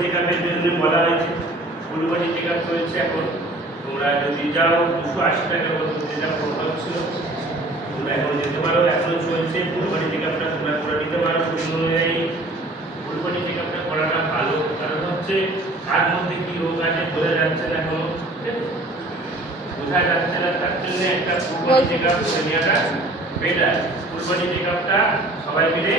Check আপের জন্য বলা হয়েছে ফুল বডি চেক আপ চলছে এখন তোমরা যদি যাও দুশো আশি টাকার মতো যেটা প্রোগ্রাম ছিল তোমরা এখন যেতে পারো। এখনও চলছে ফুল বডি চেক আপটা তোমরা করে নিতে পারো। বিভিন্ন অনুযায়ী ফুল বডি চেক আপটা করাটা ভালো। কারণ হচ্ছে তার মধ্যে কি রোগ আছে বোঝা যাচ্ছে না এখনও বোঝা যাচ্ছে না তার জন্য একটা ফুল বডি চেক আপ করে নেওয়াটা বেটার ফুল বডি চেক আপটা সবাই মিলে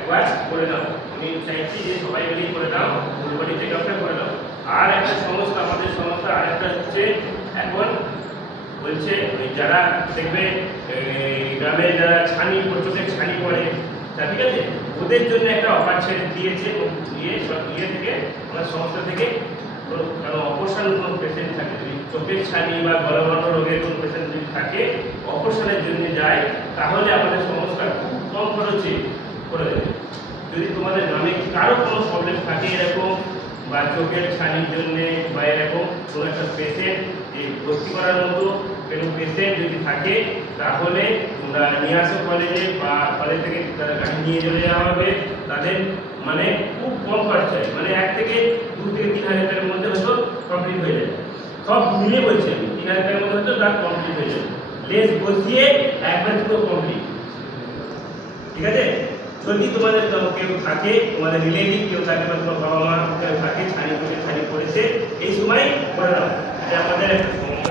একবার করে নাও আমি চাইছি যে সবাই মিলে করে নাও ফুল বডি চেক আপটা করে নাও আর একটা সমস্যা আমাদের সমস্যা আরেকটা হচ্ছে এখন বলছে যারা দেখবে গ্রামে যারা ছানি চোখে ছানি পড়ে, তা ঠিক আছে? ওদের জন্য একটা অফার ছেড়ে দিয়েছে দিয়ে সব ইয়ে থেকে ওনার সংস্থা থেকে কোনো কারও অপারেশন কোনো পেশেন্ট থাকে। যদি চোখের ছানি বা গলবর্ণ রোগের কোনো পেশেন্ট যদি থাকে অপারেশনের জন্য যায়, তাহলে আমাদের সংস্থা খুব কম খরচে করে দেবে। যদি তোমাদের গ্রামে কারও কোনো প্রবলেম থাকে এরকম, বা চোখের ছানির জন্য, বা এরকম কোনো একটা পেশেন্ট ভর্তি করার মতো কোনো পেশেন্ট যদি থাকে, তাহলে তোমরা নিয়ে আসো কলেজে বা কলেজ থেকে তাদের গাড়ি নিয়ে চলে যাওয়া হবে। তাদের মানে খুব কম খরচায় মানে এক থেকে দু থেকে তিন হাজার টাকার মধ্যে হয়তো কমপ্লিট হয়ে যাবে। সব মিলিয়ে বলছি আমি, তিন হাজার টাকার মধ্যে হয়তো তার কমপ্লিট হয়ে যাবে। লেস বসিয়ে একবার পুরো কমপ্লিট ঠিক আছে? যদি তোমাদের কেউ থাকে, তোমাদের রিলেটিভ কেউ থাকে বা তোমার বাবা মা কেউ থাকে ছানি করে ছানি করেছে এই সময় করে দাও এটা আমাদের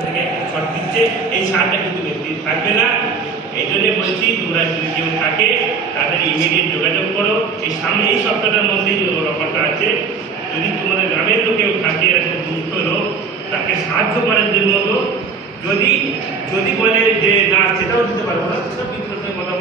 থেকে শর্ট দিচ্ছে। এই সারটা কিন্তু বেশি থাকবে না। এই জন্য বলছি, তোমরা যদি কেউ থাকে, তাদের ইমিডিয়েট যোগাযোগ করো। এই সামনে এই সপ্তাহটার মধ্যেই অফারটা আছে, যদি তোমাদের গ্রামের লোক কেউ থাকে, এরকম দুস্থ লোক, তাকে সাহায্য করার জন্য যদি যদি বলে যে না, সেটাও দিতে পারব না। কথা সেটা ছাড়